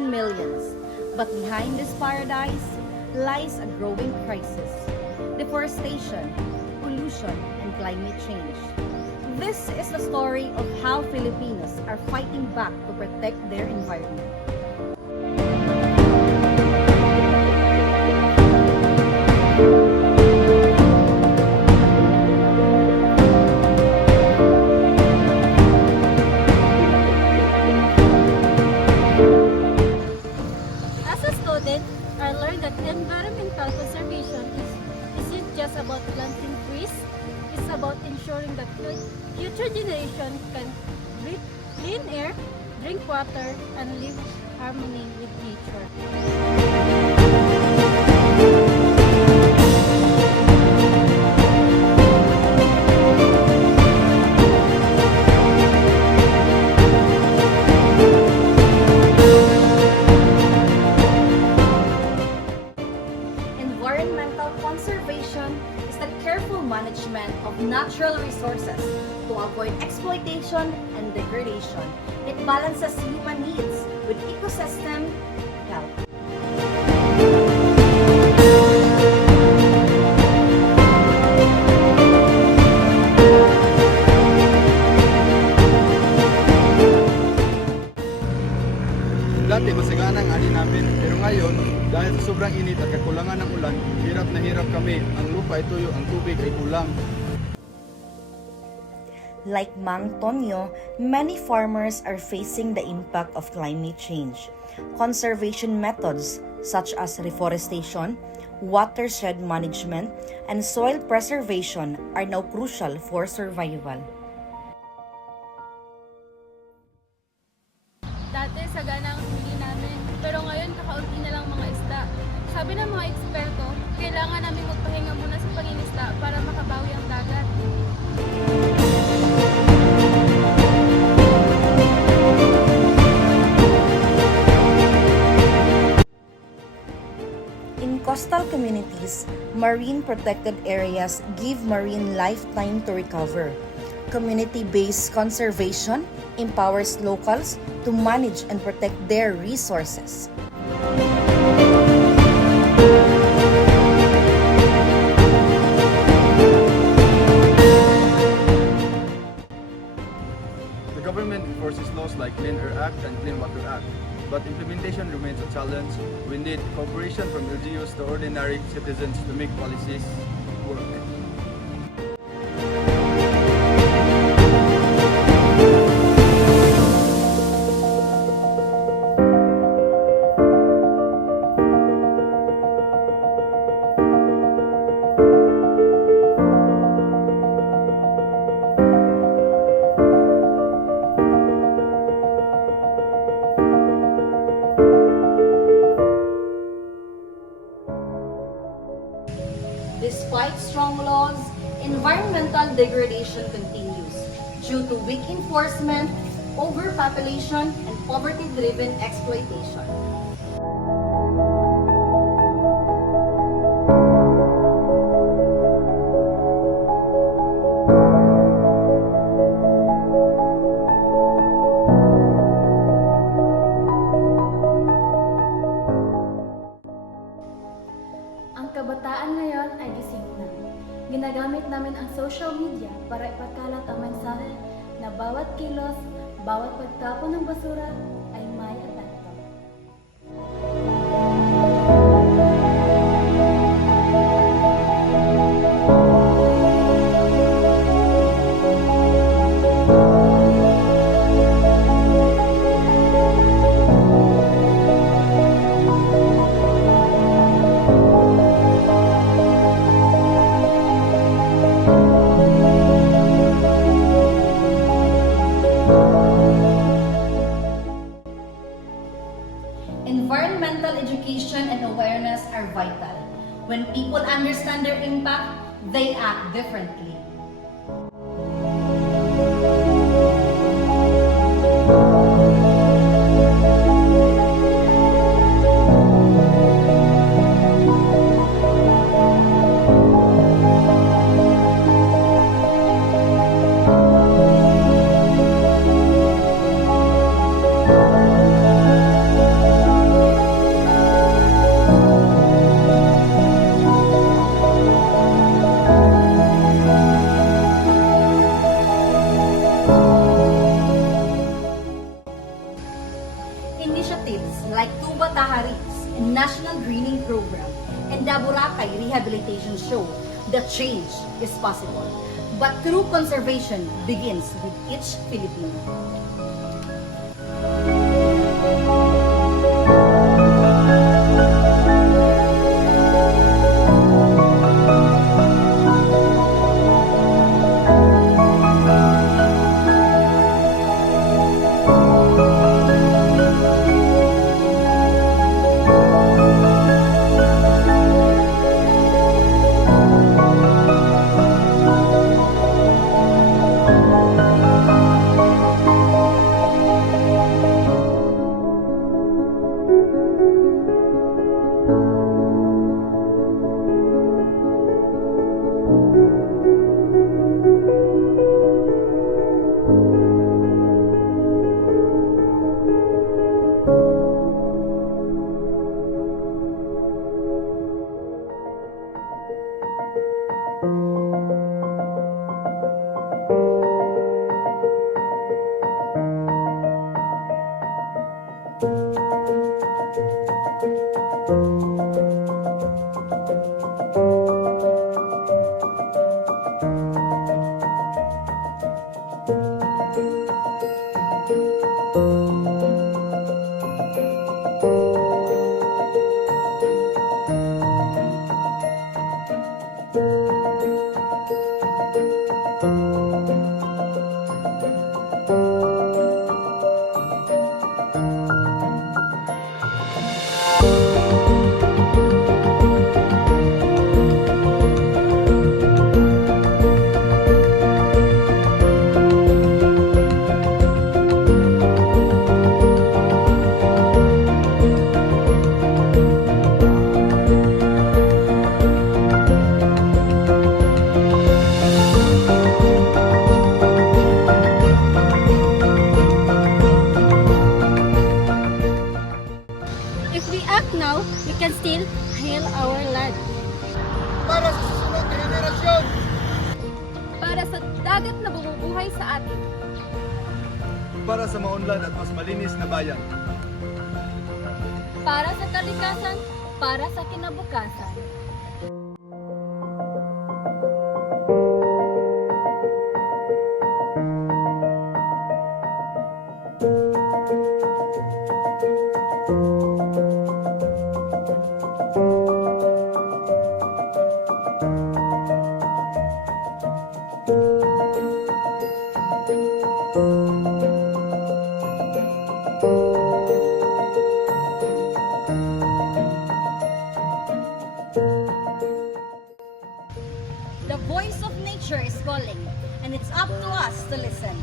feeding millions. But behind this paradise lies a growing crisis: deforestation, pollution, and climate change. This is the story of how Filipinos are fighting back to protect their environment. As a student, I learned that environmental conservation isn't just about planting trees, it's about ensuring that future generations can breathe clean air, drink water, and live in harmony with nature. Environmental conservation is the careful management of natural resources to avoid exploitation and degradation. It balances human needs with ecosystem health. Dati masagana ang ani namin, pero ngayon, dahil sa sobrang init at kakulangan ng ulan, hirap na hirap kami. Ang lupa ay tuyo, ang tubig ay kulang. Like Mang Tonyo, many farmers are facing the impact of climate change. Conservation methods such as reforestation, watershed management, and soil preservation are now crucial for survival. Dati sagana ang huli namin, pero ngayon kakaunti na lang mga isda. Sabi ng mga eksperto, kailangan namin magpahinga muna sa pangingisda para makabawi ang dagat. In coastal communities, marine protected areas give marine life time to recover. Community-based conservation empowers locals to manage and protect their resources. The government enforces laws like Clean Air Act and Clean Water Act, but implementation remains a challenge. We need cooperation from LGUs to ordinary citizens to make policies work. Despite strong laws, environmental degradation continues due to weak enforcement, overpopulation, and poverty-driven exploitation. Ang kabataan ngayon ay gising na. Ginagamit namin ang social media para ipagkalat ang mensahe na bawat kilos, bawat pagtapon ng basura ay may epekto. Environmental education and awareness are vital. When people understand their impact, they act differently. like Tuba Taharits and National Greening Program and the Boracay Rehabilitation show that change is possible. But true conservation begins with each Filipino. If we act now, we can still heal our land. Para sa susunod na henerasyon! Para sa dagat na bumubuhay sa atin. Para sa maunlad at mas malinis na bayan. Para sa kalikasan, para sa kinabukasan. The voice of nature is calling, and it's up to us to listen.